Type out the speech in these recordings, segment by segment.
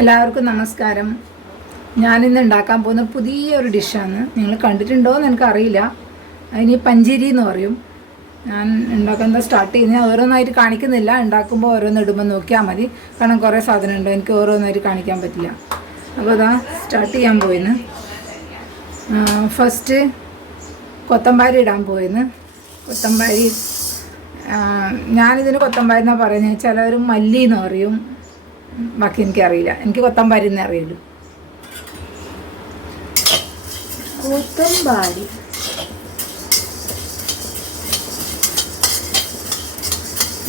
എല്ലാവർക്കും നമസ്കാരം. ഞാനിന്ന് ഉണ്ടാക്കാൻ പോകുന്ന പുതിയൊരു ഡിഷാണ്. നിങ്ങൾ കണ്ടിട്ടുണ്ടോ എന്ന് എനിക്കറിയില്ല. അതിന് പഞ്ചിരി എന്ന് പറയും. ഞാൻ ഉണ്ടാക്കുന്നത് സ്റ്റാർട്ട് ചെയ്യുന്നത് ഓരോന്നായിട്ട് കാണിക്കുന്നില്ല. ഉണ്ടാക്കുമ്പോൾ ഓരോന്ന് ഇടുമ്പോൾ നോക്കിയാൽ മതി. കാരണം കുറേ സാധനമുണ്ട്, എനിക്ക് ഓരോന്നായിട്ട് കാണിക്കാൻ പറ്റില്ല. അപ്പോൾ അതാ സ്റ്റാർട്ട് ചെയ്യാൻ പോയിന്ന്. ഫസ്റ്റ് കൊത്തമ്പാരി ഇടാൻ പോയിന്ന്. കൊത്തമ്പാരി ഞാനിതിന് കൊത്തമ്പാരി എന്നാണ് പറയുന്നത്. ചിലവർ മല്ലി എന്ന് പറയും, ബാക്കി എനിക്കറിയില്ല. എനിക്ക് കൊത്തമ്പാരി എന്നേ അറിയുള്ളൂ. കൊത്തമ്പാരി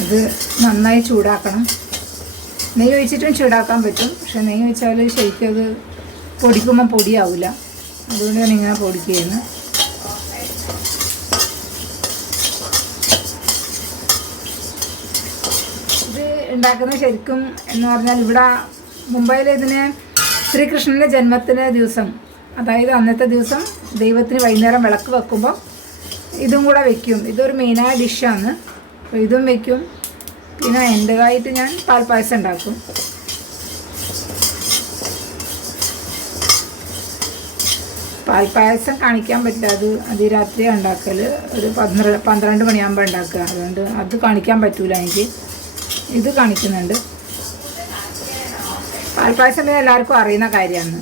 ഇത് നന്നായി ചൂടാക്കണം. നെയ്യ് ഒഴിച്ചിട്ടും ചൂടാക്കാൻ പറ്റും, പക്ഷെ നെയ്യ് ഒഴിച്ചാൽ ശരിക്കും അത് പൊടിക്കുമ്പോൾ പൊടിയാവില്ല. അതുകൊണ്ട് ഞാൻ ഇങ്ങനെ പൊടിക്കുന്നു. ഉണ്ടാക്കുന്നത് ശരിക്കും എന്ന് പറഞ്ഞാൽ ഇവിടെ മുംബൈയിൽ ഇതിന് ശ്രീകൃഷ്ണൻ്റെ ജന്മത്തിന് ദിവസം, അതായത് അന്നത്തെ ദിവസം ദൈവത്തിന് വൈകുന്നേരം വിളക്ക് വെക്കുമ്പോൾ ഇതും കൂടെ വെക്കും. ഇതൊരു മെയിനായ ഡിഷാണ്. അപ്പോൾ ഇതും വെക്കും. പിന്നെ എൻ്റെതായിട്ട് ഞാൻ പാൽപ്പായസം ഉണ്ടാക്കും. പാൽപ്പായസം കാണിക്കാൻ പറ്റില്ല, അത് അതിരാത്രിയാണ് ഉണ്ടാക്കൽ. ഒരു 12 മണിയാകുമ്പോൾ ഉണ്ടാക്കുക. അതുകൊണ്ട് അത് കാണിക്കാൻ പറ്റൂല എനിക്ക്. ഇത് കാണിക്കുന്നുണ്ട്. പാൽപ്പായസം പിന്നെ എല്ലാവർക്കും അറിയുന്ന കാര്യമാണ്.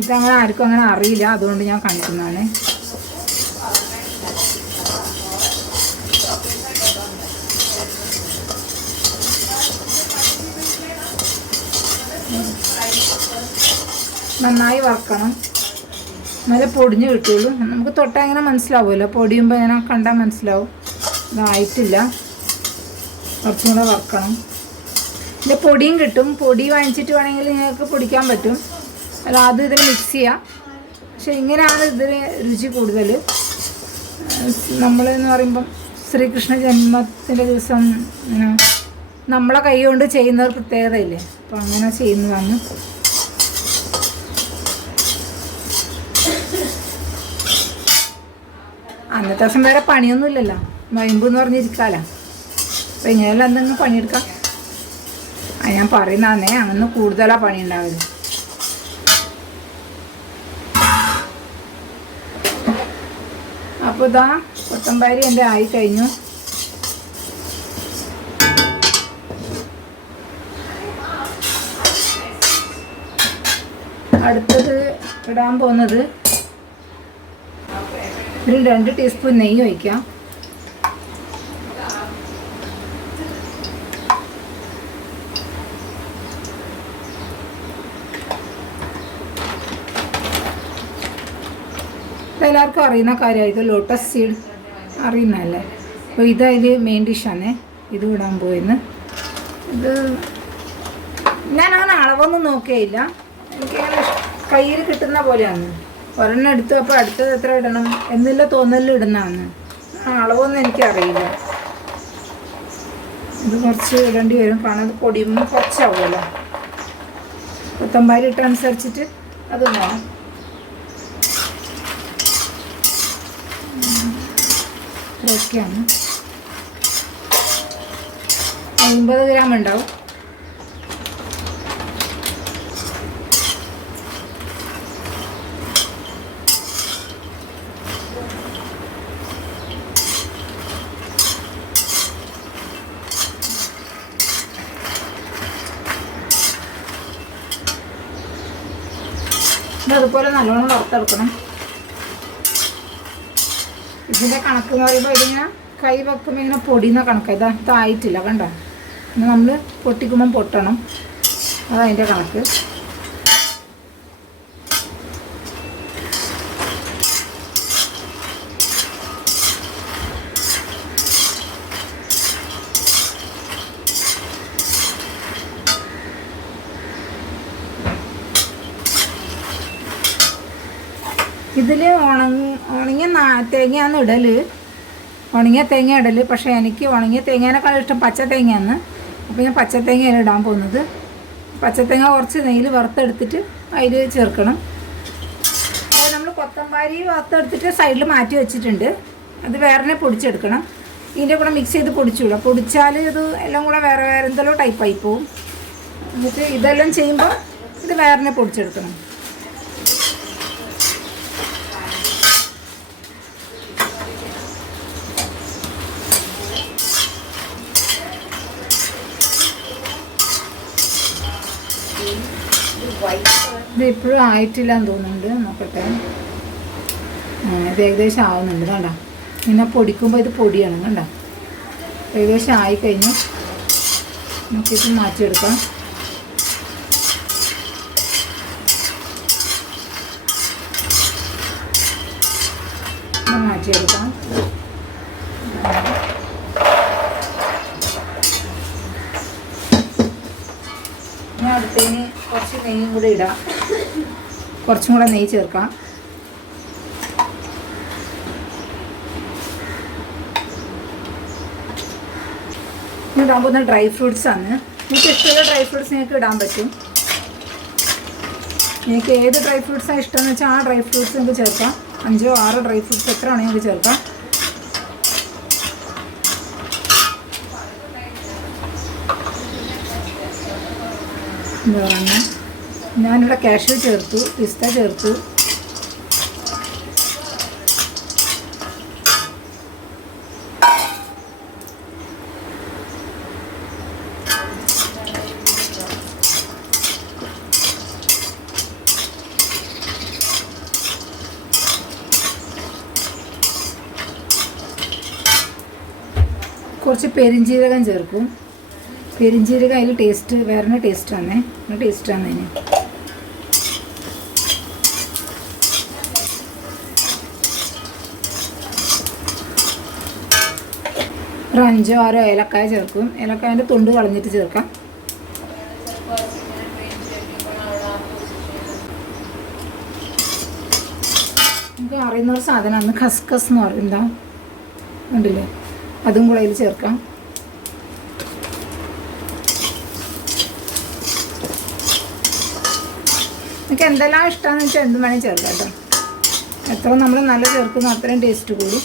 ഇതങ്ങനെ ആർക്കും അങ്ങനെ അറിയില്ല, അതുകൊണ്ട് ഞാൻ കാണിക്കുന്നതാണ്. നന്നായി വറക്കണം, നല്ല പൊടിഞ്ഞ് കിട്ടുള്ളൂ. നമുക്ക് തൊട്ടാൽ ഇങ്ങനെ മനസ്സിലാവുമല്ലോ, പൊടിയുമ്പോൾ ഇങ്ങനെ കണ്ടാൽ മനസ്സിലാവും. ഇതായിട്ടില്ല, കുറച്ചും കൂടെ വറക്കണം. ഇതിൻ്റെ പൊടിയും കിട്ടും. പൊടി വാങ്ങിച്ചിട്ട് വേണമെങ്കിൽ നിങ്ങൾക്ക് പൊടിക്കാൻ പറ്റും. അല്ല, അത് ഇതിൽ മിക്സ് ചെയ്യാം. പക്ഷെ ഇങ്ങനെയാണ് ഇതിന് രുചി കൂടുതൽ. നമ്മളെന്ന് പറയുമ്പം ശ്രീകൃഷ്ണ ജന്മത്തിൻ്റെ ദിവസം ഇങ്ങനെ നമ്മളെ കൈ കൊണ്ട് ചെയ്യുന്ന ഒരു പ്രത്യേകതയില്ലേ, അപ്പം അങ്ങനെ ചെയ്യുന്നതാണ്. അന്നത്തെ ദിവസം വേറെ പണിയൊന്നുമില്ലല്ലോ, മയമ്പെന്ന് പറഞ്ഞിരിക്കാമല്ലോ. അപ്പം ഇങ്ങനെയല്ല എന്തെങ്കിലും പണിയെടുക്കാം. ഞാൻ പറയുന്നതന്നെ, അങ്ങനെ കൂടുതലാണ് പണി ഉണ്ടാവല്. അപ്പോൾ ഇതാ കൊത്തമ്പാരി എൻ്റെ ആയിക്കഴിഞ്ഞു. അടുത്തത് ഇടാൻ പോകുന്നത് ഒരു 2 ടീസ്പൂൺ നെയ്യ് ഒഴിക്കാം. എല്ലാവർക്കും അറിയുന്ന കാര്യമായത് ലോട്ടസ് സീഡ് അറിയുന്നതല്ലേ. അപ്പോൾ ഇതതിൽ മെയിൻ ഡിഷാണ്. ഇത് ഇടാൻ പോയിന്ന്. ഇത് ഞാനങ്ങനെ അളവൊന്നും നോക്കിയില്ല, എനിക്കങ്ങനെ കയ്യിൽ കിട്ടുന്ന പോലെയാണ്. ഒരെണ്ണം എടുത്തു, അപ്പോൾ അടുത്തത് എത്ര ഇടണം എന്നില്ല തോന്നലിൽ ഇടുന്നതാണ്. അളവൊന്നും എനിക്കറിയില്ല. ഇത് കുറച്ച് ഇടേണ്ടി വരും, കാരണം അത് പൊടിയുമ്പോൾ കുറച്ചാവുമല്ലോ. കൊത്തമ്പാരി ഇട്ടനുസരിച്ചിട്ട് അത് വേണം. ഇതൊക്കെയാണ് 50 ഗ്രാം ഉണ്ടാവും. അതുപോലെ നല്ലോണം വറുത്തെടുക്കണം. ഇതിൻ്റെ കണക്ക് എന്ന് പറയുമ്പോൾ ഇതിങ്ങനെ കൈ വെക്കുമ്പോൾ ഇങ്ങനെ പൊടിയുന്ന കണക്ക്. ഇതായിട്ടില്ല, കണ്ട. പിന്നെ നമ്മൾ പൊട്ടിക്കുമ്പം പൊട്ടണം, അതതിൻ്റെ കണക്ക്. ഇതിൽ ഉണങ്ങിയ തേങ്ങയാണ് ഇടൽ, ഉണങ്ങിയ തേങ്ങ ഇടൽ. പക്ഷേ എനിക്ക് ഉണങ്ങിയ തേങ്ങേനേക്കാളും ഇഷ്ടം പച്ച തേങ്ങയാണ്. അപ്പോൾ ഞാൻ പച്ചത്തേങ്ങയാണ് ഇടാൻ പോകുന്നത്. പച്ചത്തേങ്ങ കുറച്ച് നെയ്യിൽ വറുത്തെടുത്തിട്ട് അതിൽ ചേർക്കണം. അപ്പോൾ നമ്മൾ കൊത്തമ്പാരി വറുത്തെടുത്തിട്ട് സൈഡിൽ മാറ്റി വെച്ചിട്ടുണ്ട്. അത് വേറെ പൊടിച്ചെടുക്കണം. ഇതിൻ്റെ കൂടെ മിക്സ് ചെയ്ത് പൊടിച്ചുകൂടാ. പൊടിച്ചാൽ ഇത് എല്ലാം കൂടെ വേറെ വേറെ എന്തെല്ലോ ടൈപ്പായി പോവും. എന്നിട്ട് ഇതെല്ലാം ചെയ്യുമ്പോൾ ഇത് വേറെ പൊടിച്ചെടുക്കണം. ഇത് ഇപ്പോഴും ആയിട്ടില്ലാന്ന് തോന്നുന്നുണ്ട്. നോക്കട്ടെ. ഇത് ഏകദേശം ആവുന്നുണ്ട്. കണ്ടോ, ഇങ്ങനെ പൊടിക്കുമ്പോൾ ഇത് പൊടിയാണ്. കണ്ടോ, ഏകദേശം ആയിക്കഴിഞ്ഞു. നമുക്കിത് മാറ്റിയെടുക്കാം. മാറ്റിയെടുക്കാം. ഞാൻ അടുത്തതിന് കുറച്ച് നെയ്യും കൂടി ഇടാം. കുറച്ചും കൂടെ നെയ്യ് ചേർക്കാം. ഇടാൻ പോകുന്ന ഡ്രൈ ഫ്രൂട്ട്സ് ആണ്. നിങ്ങൾക്ക് ഇഷ്ടമുള്ള ഡ്രൈ ഫ്രൂട്ട്സ് നിങ്ങൾക്ക് ഇടാൻ പറ്റും. നിങ്ങൾക്ക് ഏത് ഡ്രൈ ഫ്രൂട്ട്സാണ് ഇഷ്ടമെന്ന് വെച്ചാൽ ആ ഡ്രൈ ഫ്രൂട്ട്സ് നിങ്ങൾക്ക് ചേർക്കാം. 5 or 6 ഡ്രൈ ഫ്രൂട്ട്സ് എത്ര ആണെങ്കിൽ നിങ്ങൾക്ക് ചേർക്കാം. എന്താ പറയുക, ഞാനിവിടെ കാഷ്യൂ ചേർത്തു, പിസ്ത ചേർത്തു. കുറച്ച് പെരിഞ്ജീരകം ചേർക്കും. പെരിഞ്ജീരകം അതിൽ ടേസ്റ്റ് വേറെ ടേസ്റ്റാണ്. ടേസ്റ്റാണ് അതിന്. ഒരു 5 or 6 ഏലക്കായ ചേർക്കും. ഏലക്കായൻ്റെ തൊണ്ട് കളഞ്ഞിട്ട് ചേർക്കാം. നമുക്ക് അറിയുന്ന ഒരു സാധനമാണ് ഖസ്ഖസ് എന്ന് പറയുന്നത്. ഉണ്ടല്ലേ, അതും കൂടെ അതിൽ ചേർക്കാം. എനിക്ക് എന്തെല്ലാം ഇഷ്ടമാണെന്ന് വെച്ചാൽ എന്തും വേണമെങ്കിൽ ചേർക്കാം കേട്ടോ. എത്ര നമ്മൾ നല്ല ചേർക്കുന്നു അത്രയും ടേസ്റ്റ് കൂടി.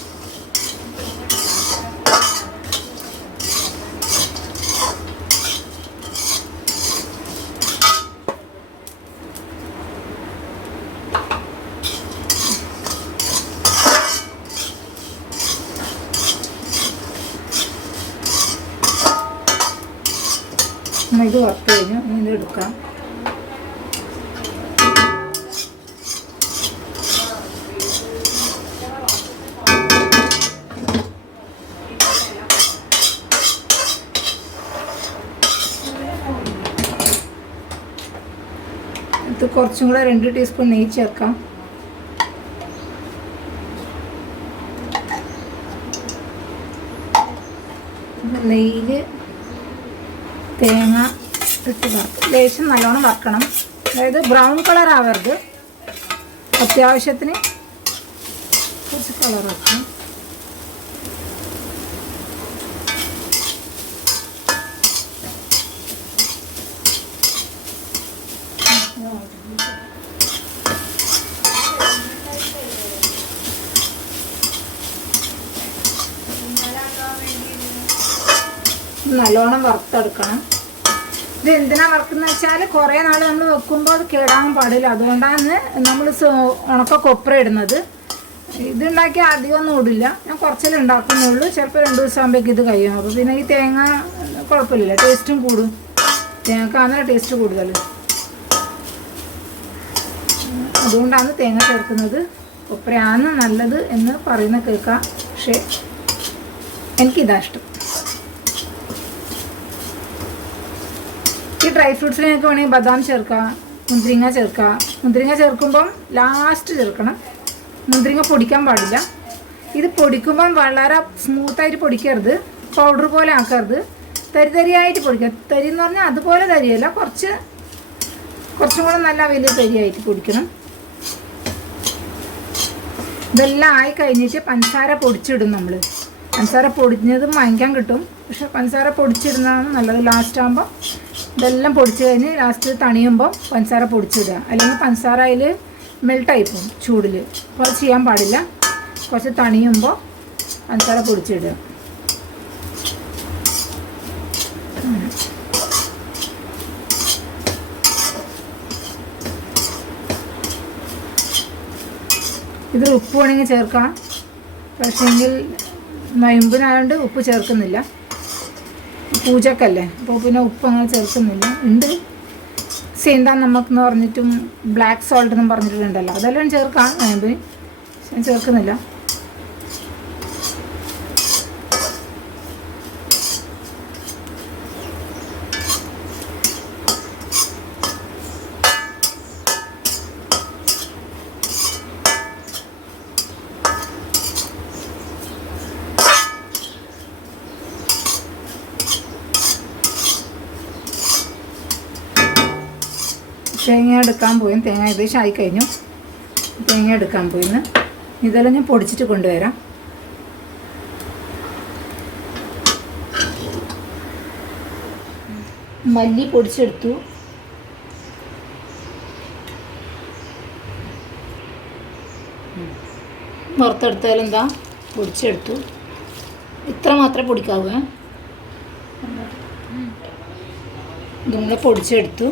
ഇത് വറുത്ത് കഴിഞ്ഞു. ഇത് എടുക്കാം. ഇത് കുറച്ചും കൂടെ 2 ടീസ്പൂൺ നെയ്യ് ചേർക്കാം. നെയ്യിൽ തേങ്ങ ഇട്ട് വറുക്കും. ലേശം നല്ലോണം വറക്കണം. അതായത് ബ്രൗൺ കളർ ആവരുത്, അത്യാവശ്യത്തിന് കുറച്ച് കളർ വയ്ക്കും. നല്ലോണം വറുത്തെടുക്കണം. ഇത് എന്തിനാണ് വറുക്കുന്നത് വെച്ചാൽ കുറേ നാൾ നമ്മൾ വെക്കുമ്പോൾ അത് കേടാൻ പാടില്ല. അതുകൊണ്ടാണ് നമ്മൾ ഉണക്ക കൊപ്ര ഇടുന്നത്. ഇതുണ്ടാക്കിയാൽ അധികമൊന്നും ഇടില്ല. ഞാൻ കുറച്ചല്ലേ ഉണ്ടാക്കുന്നുള്ളൂ. ചിലപ്പോൾ 2 ദിവസം ആകുമ്പോഴേക്ക് ഇത് കഴിയും. അപ്പോൾ പിന്നെ ഈ തേങ്ങ കുഴപ്പമില്ല, ടേസ്റ്റും കൂടും. തേങ്ങക്കാണ് ടേസ്റ്റ് കൂടുതൽ. അതുകൊണ്ടാണ് തേങ്ങ ചേർക്കുന്നത്. കൊപ്രയാണ് നല്ലത് എന്ന് പറയുന്ന കേൾക്കാം. പക്ഷേ എനിക്കിതാ ഇഷ്ടം. ഈ ഡ്രൈ ഫ്രൂട്ട്സിൽ നിങ്ങൾക്ക് വേണമെങ്കിൽ ബദാം ചേർക്കാം, മുന്തിരിങ്ങ ചേർക്കാം. മുന്തിരിങ്ങ ചേർക്കുമ്പം ലാസ്റ്റ് ചേർക്കണം. മുന്തിരിങ്ങ പൊടിക്കാൻ പാടില്ല. ഇത് പൊടിക്കുമ്പം വളരെ സ്മൂത്തായിട്ട് പൊടിക്കരുത്, പൗഡർ പോലെ ആക്കരുത്. തരിയായിട്ട് പൊടിക്കുക. തരി എന്ന് പറഞ്ഞാൽ അതുപോലെ തരിയല്ല, കുറച്ചും കൂടെ നല്ല വലിയ തരിയായിട്ട് പൊടിക്കണം. ഇതെല്ലാം ആയി കഴിഞ്ഞിട്ട് പഞ്ചസാര പൊടിച്ചിടും. നമ്മൾ പഞ്ചസാര പൊടിഞ്ഞതും വാങ്ങിക്കാൻ കിട്ടും, പക്ഷെ പഞ്ചസാര പൊടിച്ചിടുന്നതാണ് നല്ലത്. ലാസ്റ്റ് ആകുമ്പോൾ ഇതെല്ലാം പൊടിച്ച് കഴിഞ്ഞ് ലാസ്റ്റ് തണിയുമ്പോൾ പഞ്ചസാര പൊടിച്ചിടുക. അല്ലെങ്കിൽ പഞ്ചസാര അതിൽ മെൽട്ടായി പോകും ചൂടിൽ. അപ്പോൾ അത് ചെയ്യാൻ പാടില്ല. കുറച്ച് തണിയുമ്പോൾ പഞ്ചസാര പൊടിച്ചിടുക. ഇതിൽ ഉപ്പ് വേണമെങ്കിൽ ചേർക്കാം, പക്ഷേങ്കിൽ നൊയമ്പിനായതുകൊണ്ട് ഉപ്പ് ചേർക്കുന്നില്ല, പൂജക്കല്ലേ, അപ്പോൾ പിന്നെ ഉപ്പ് അങ്ങനെ ചേർക്കുന്നില്ല. ഉണ്ട് സേന്താ നമക്ക് എന്ന് പറഞ്ഞിട്ടും ബ്ലാക്ക് സോൾട്ട് എന്നും പറഞ്ഞിട്ടുണ്ടല്ലോ, അതെല്ലാം ചേർക്കാം നൊയമ്പിന്, ഞാൻ ചേർക്കുന്നില്ല. തേങ്ങ എടുക്കാൻ പോയി, തേങ്ങ ഏകദേശം ആയിക്കഴിഞ്ഞു. തേങ്ങ എടുക്കാൻ പോയിന്ന് ഇതെല്ലാം ഞാൻ പൊടിച്ചിട്ട് കൊണ്ടുവരാം. മല്ലി പൊടിച്ചെടുത്തു, വറുത്തെടുത്താലും എന്താ പൊടിച്ചെടുത്തു. ഇത്ര മാത്രമേ പൊടിക്കാവൂ. ഇതും പൊടിച്ചെടുത്തു.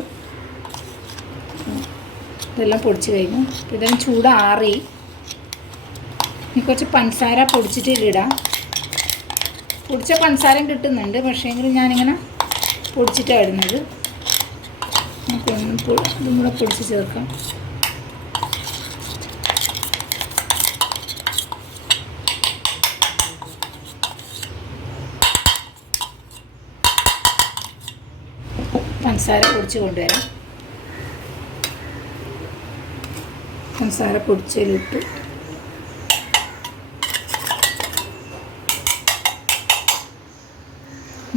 ഇതെല്ലാം പൊടിച്ച് കഴിഞ്ഞു. ഇതെല്ലാം ചൂടാറി. ഇനി കുറച്ച് പഞ്ചസാര പൊടിച്ചിട്ട് ഇടാം. പൊടിച്ച പഞ്ചസാരയും കിട്ടുന്നുണ്ട്, പക്ഷേങ്കിൽ ഞാനിങ്ങനെ പൊടിച്ചിട്ടാണ് ഇടുന്നത്. ഇതും കൂടെ പൊടിച്ച് ചേർക്കാം. പഞ്ചസാര പൊടിച്ച് കൊണ്ടുവരാം. പഞ്ചസാര പൊടിച്ചതിലിട്ട്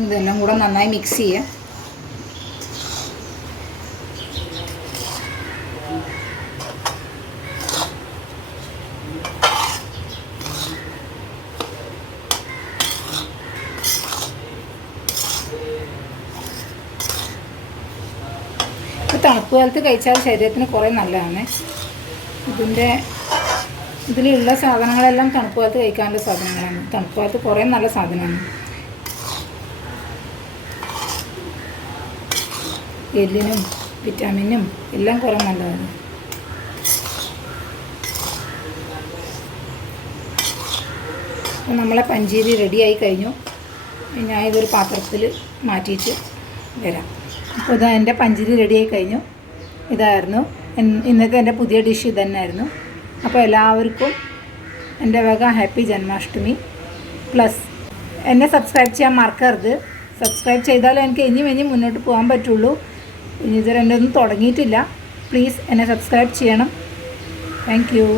ഇതെല്ലാം കൂടെ നന്നായി മിക്സ് ചെയ്യാം. തണുപ്പ് കാലത്ത് കഴിച്ചാൽ ശരീരത്തിന് കുറേ നല്ലതാണ്. ഇതിലുള്ള സാധനങ്ങളെല്ലാം തണുപ്പ് കാലത്ത് കഴിക്കാനുള്ള സാധനങ്ങളാണ്. തണുപ്പ് കാലത്ത് കുറേ നല്ല സാധനമാണ്. എല്ലിനും വിറ്റാമിനും എല്ലാം കുറേ നല്ലതാണ്. അപ്പോൾ നമ്മളെ പഞ്ചീരി റെഡിയായി കഴിഞ്ഞു. ഞാൻ ഇതൊരു പാത്രത്തിൽ മാറ്റിയിട്ട് വരാം. അപ്പോൾ ഇതാ എൻ്റെ പഞ്ചീരി റെഡിയായി കഴിഞ്ഞു. ഇതായിരുന്നു ഇന്നത്തെ എൻ്റെ പുതിയ ഡിഷ്. ഇതന്നെയായിരുന്നു. അപ്പോൾ എല്ലാവർക്കും എൻ്റെ വക ഹാപ്പി ജന്മാഷ്ടമി. പ്ലസ് എന്നെ സബ്സ്ക്രൈബ് ചെയ്യാൻ മറക്കരുത്. സബ്സ്ക്രൈബ് ചെയ്താലേ എനിക്ക് ഇനിയും മുന്നോട്ട് പോകാൻ പറ്റുള്ളൂ. ഇനി ഇതുവരെ എൻ്റെ ഒന്നും തുടങ്ങിയിട്ടില്ല. പ്ലീസ് എന്നെ സബ്സ്ക്രൈബ് ചെയ്യണം. Thank you.